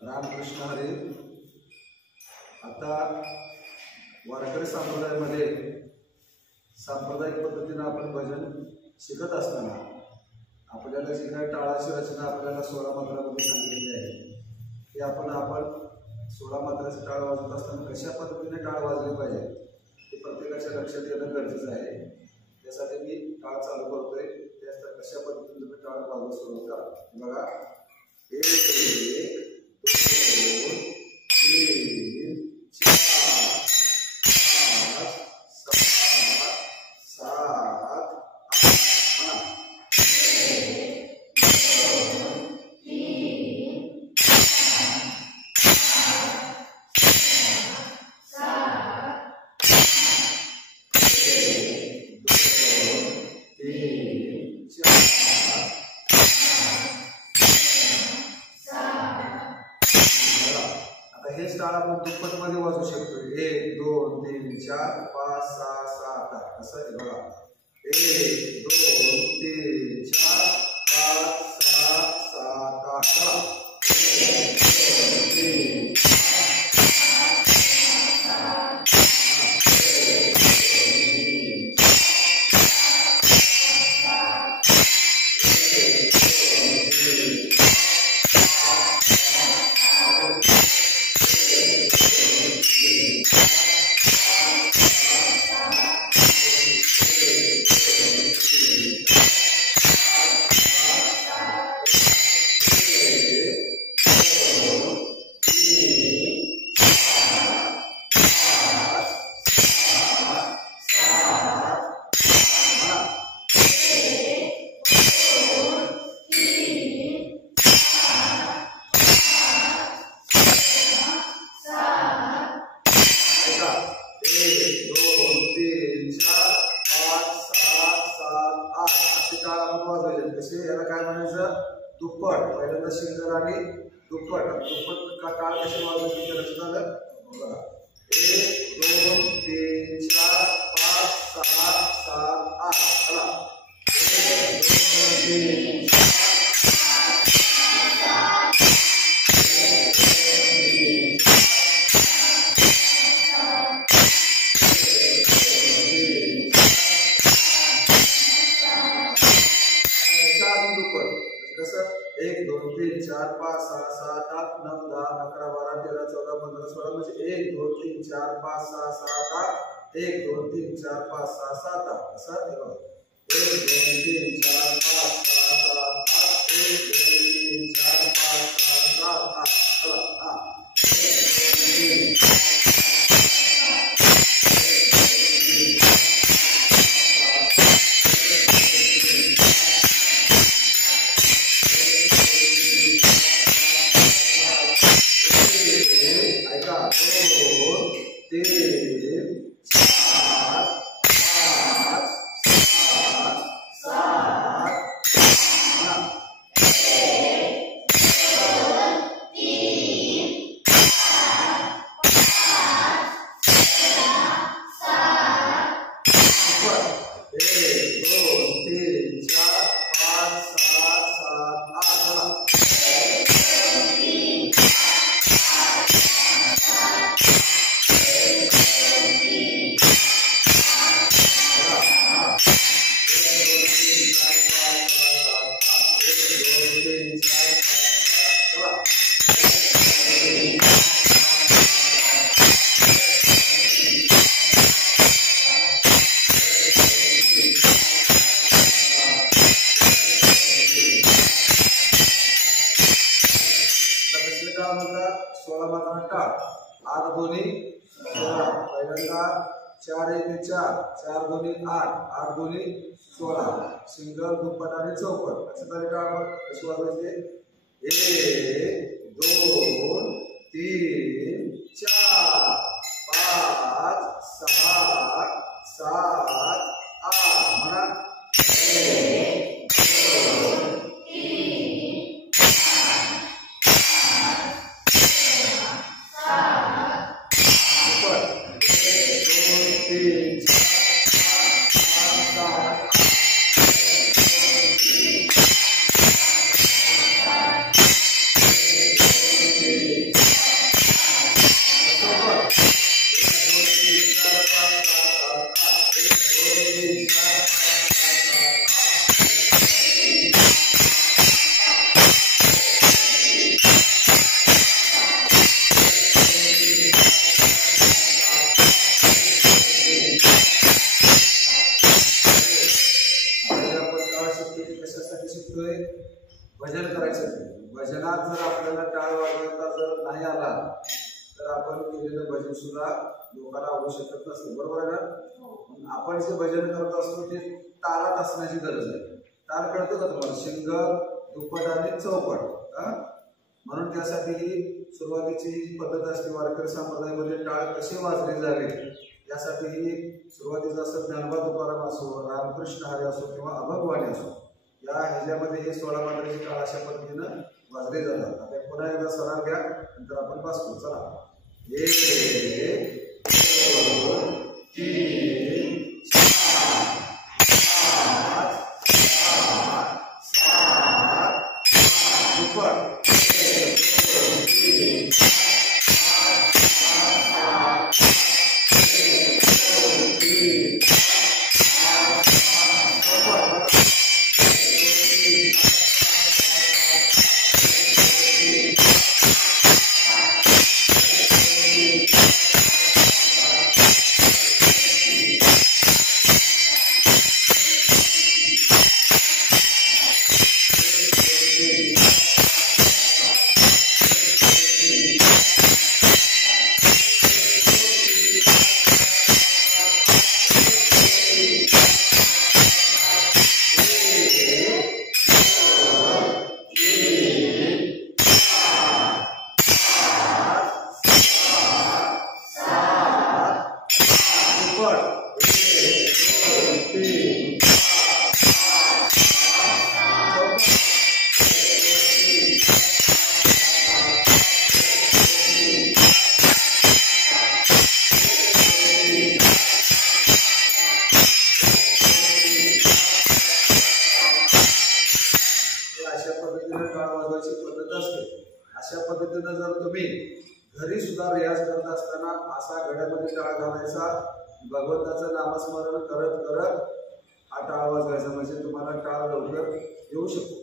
रामकृष्ण हरी. आता वारकरी संप्रदायामध्ये सांप्रदायिक पद्धतीने आपण भजन शिकत असताना आपल्याला जी काही टाळाची रचना आपल्याला 16 मात्रामध्ये सांगितली आहे की आपण 16 मात्राचे टाळ वाजवत असताना कशा पद्धतीने टाळ वाजले पाहिजे हे प्रत्येकाच्या लक्षात येणं गरजेचं आहे. त्यासाठी मी टाळ चालू करतोय. त्यात कशा पद्धतीने तुम्ही टाळ वाजवत सुरुवात करा. बघा, 1 2 3 4 5 6 7 हे टाळ आपण दुप्पट मध्ये वाजवू शकतो. 1 2 3 4 5 6 7 8 असं आहे. बघा, 1 2 3 4 5 6 7 8 कसे याला काय म्हणायचं? दुप्पट. पहिल्यांदा सिंगल आणि दुप्पट. दुप्पट टाळ कसे वाजवायचे ते लक्षात आलं? बघा, 1 2 3 4 5 6 7 8 चला. 1 2 3 कसं 1 2 3 4 5 6 7 8 9 10 11 12 13 14 15 16 म्हणजे 1 2 3 4 5 6 7 8 1 2 3 4 5 6 7 8 असं आहे. बघा, 1 2 3 4 5 6 7 8 1 2 3 4 5 6 7 8 चला. 1 2 3 16 मात्रांचा टाळ. 8 दोन्ही 16. पहिल्यांदा 4 1 4 4 दोन्ही 8 8 दोन्ही 16. सिंगल, दुप्पट आणि चौपट असं तरी टाळ कशी वाजवायचे? 1 2 3 4 5 6 7 8 म्हणा. 1 2 3 शिकतोय भजन करायचं. भजनात जर आपल्याला टाळ वाजवता जर नाही आला तर आपण केलेलं भजन सुद्धा लोकांना आवडू शकत नसतं. बरोबर आहे ना? आपण जे भजन करत असतो ते तालात असण्याची गरज आहे. ताल कळतं का तुम्हाला? शिंग, दुप्पट आणि चौपट. म्हणून त्यासाठी ही सुरुवातीची पद्धत असते वारकरी संप्रदायामध्ये टाळ कसे वाजले जावे यासाठी ही सुरुवातीचा असं ज्ञानोबा तुकाराम असो, रामकृष्ण हरी असो किंवा अभंगवाणी असो, या ह्याच्यामध्ये हे 16 मात्राचे टाळ अशा पद्धतीनं वाजले जातात. आता पुन्हा एकदा सराव घ्या, नंतर आपण पास करू. चला. 1 2 3 4 5 6 7 दुप्पट. 1 2 3 अशा पद्धतीने जर तुम्ही घरी सुद्धा रियाज करत असताना असा गळ्यामध्ये टाळ घालायचा, भगवंताचं नामस्मरण करत करत हा टाळ वाजवायचा, म्हणजे तुम्हाला टाळ लवकर येऊ शकतो.